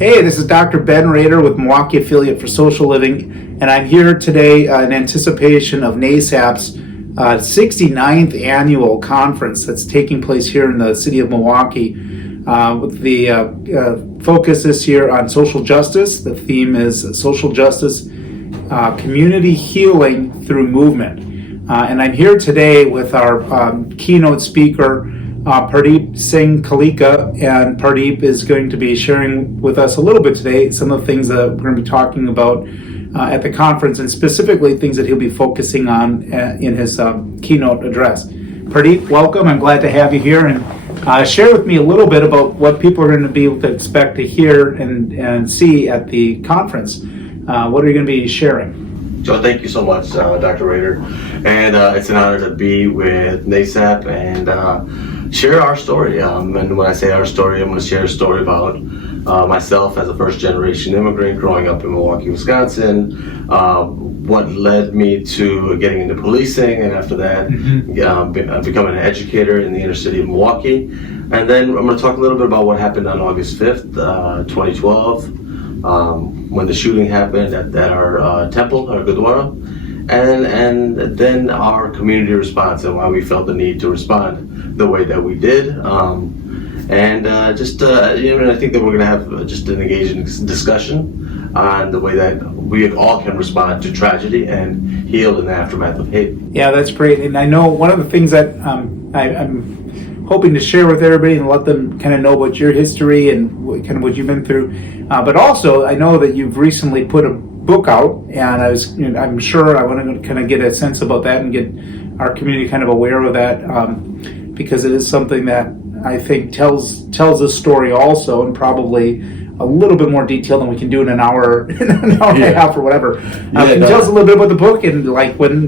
Hey, this is Dr. Ben Rader with Milwaukee Affiliate for Social Living, and I'm here today in anticipation of NASAP's 69th annual conference that's taking place here in the city of Milwaukee. With the focus this year on social justice. The theme is social justice, community healing through movement. And I'm here today with our keynote speaker, Pardeep Singh Kalika, and Pardeep is going to be sharing with us a little bit today some of the things that we're going to be talking about at the conference, and specifically things that he'll be focusing on in his keynote address. Pardeep, welcome. I'm glad to have you here, and share with me a little bit about what people are going to be able to expect to hear and see at the conference. What are you going to be sharing? So thank you so much, Dr. Rader, and it's an honor to be with NASAP and share our story. And when I say our story, I'm going to share a story about myself as a first-generation immigrant growing up in Milwaukee, Wisconsin, what led me to getting into policing, and after that, becoming an educator in the inner city of Milwaukee. And then I'm going to talk a little bit about what happened on August 5th, 2012, when the shooting happened at our temple, our Gurdwara, and then our community response and why we felt the need to respond the way that we did. I think that we're going to have just an engaging discussion on the way that we all can respond to tragedy and heal in the aftermath of hate. Yeah, that's great. And I know one of the things that I'm hoping to share with everybody and let them kind of know about your history and what you've been through. But also, I know that you've recently put a book out, and I'm sure I want to kind of get a sense about that and get our community kind of aware of that, because it is something that I think tells a story also, and probably a little bit more detail than we can do in an hour and a half or whatever. Can you tell us a little bit about the book and like what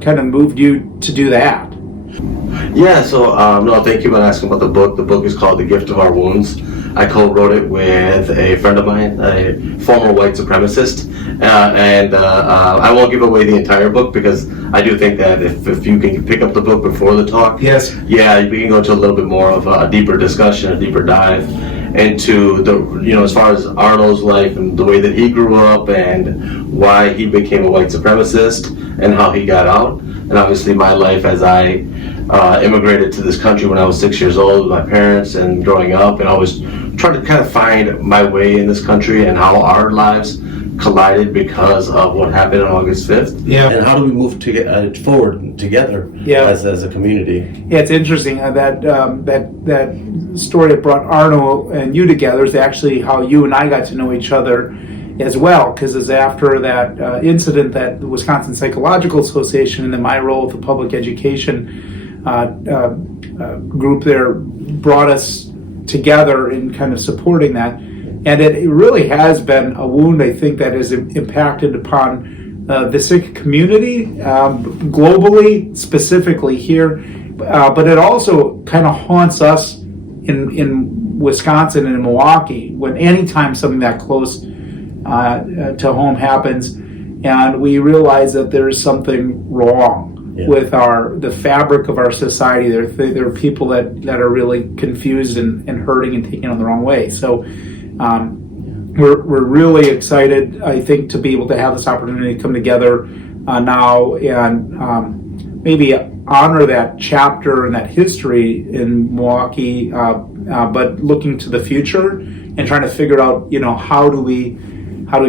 kind of moved you to do that? Yeah, so no, thank you for asking about the book. The book is called The Gift of Our Wounds. I co-wrote it with a friend of mine, a former white supremacist, and I won't give away the entire book because I do think that if you can pick up the book before the talk, yes, yeah, we can go into a little bit more of a deeper discussion, a deeper dive into as far as Arnold's life and the way that he grew up and why he became a white supremacist and how he got out, and obviously my life as I immigrated to this country when I was 6 years old with my parents and growing up, and I was trying to kind of find my way in this country and how our lives collided because of what happened on August 5th. Yeah. And how do we move forward together as a community? Yeah, it's interesting that story that brought Arno and you together is actually how you and I got to know each other as well, because it's after that incident that the Wisconsin Psychological Association and then my role with the public education group there brought us together in kind of supporting that. And it really has been a wound, I think, that has impacted upon the Sikh community globally, specifically here. But it also kind of haunts us in Wisconsin and in Milwaukee when anytime something that close to home happens, and we realize that there's something wrong with the fabric of our society. There are people that are really confused and hurting and taken on the wrong way. So we're really excited, I think, to be able to have this opportunity to come together now and maybe honor that chapter and that history in Milwaukee, but looking to the future and trying to figure out, how do we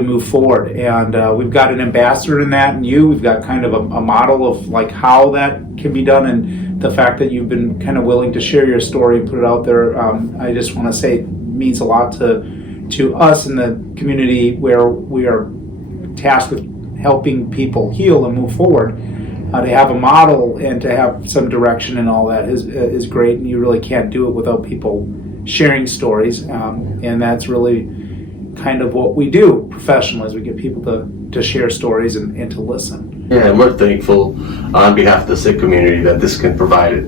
move forward. And we've got an ambassador in that, and we've got kind of a model of like how that can be done, and the fact that you've been kind of willing to share your story and put it out there, I just want to say it means a lot to us in the community where we are tasked with helping people heal and move forward. To have a model and to have some direction and all that is great, and you really can't do it without people sharing stories, and that's really kind of what we do professionally, is we get people to share stories and to listen. Yeah, and we're thankful on behalf of the Sikh community that this can provide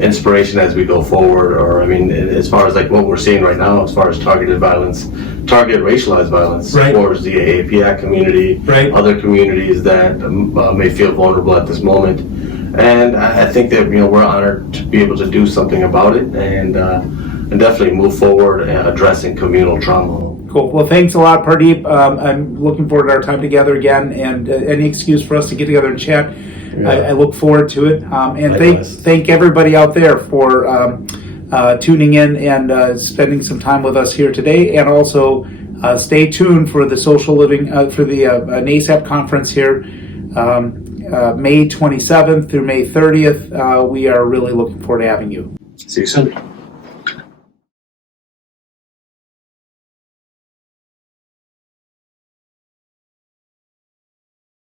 inspiration as we go forward, or as far as like what we're seeing right now, as far as targeted racialized violence towards the AAPI community, other communities that may feel vulnerable at this moment. And I think that we're honored to be able to do something about it, and and definitely move forward addressing communal trauma. Cool. Well, thanks a lot, Pardeep. I'm looking forward to our time together again, and any excuse for us to get together and chat. I look forward to it. And thank everybody out there for tuning in and spending some time with us here today. And also stay tuned for the social living for the NASAP conference here, May 27th through May 30th. We are really looking forward to having you. See you soon.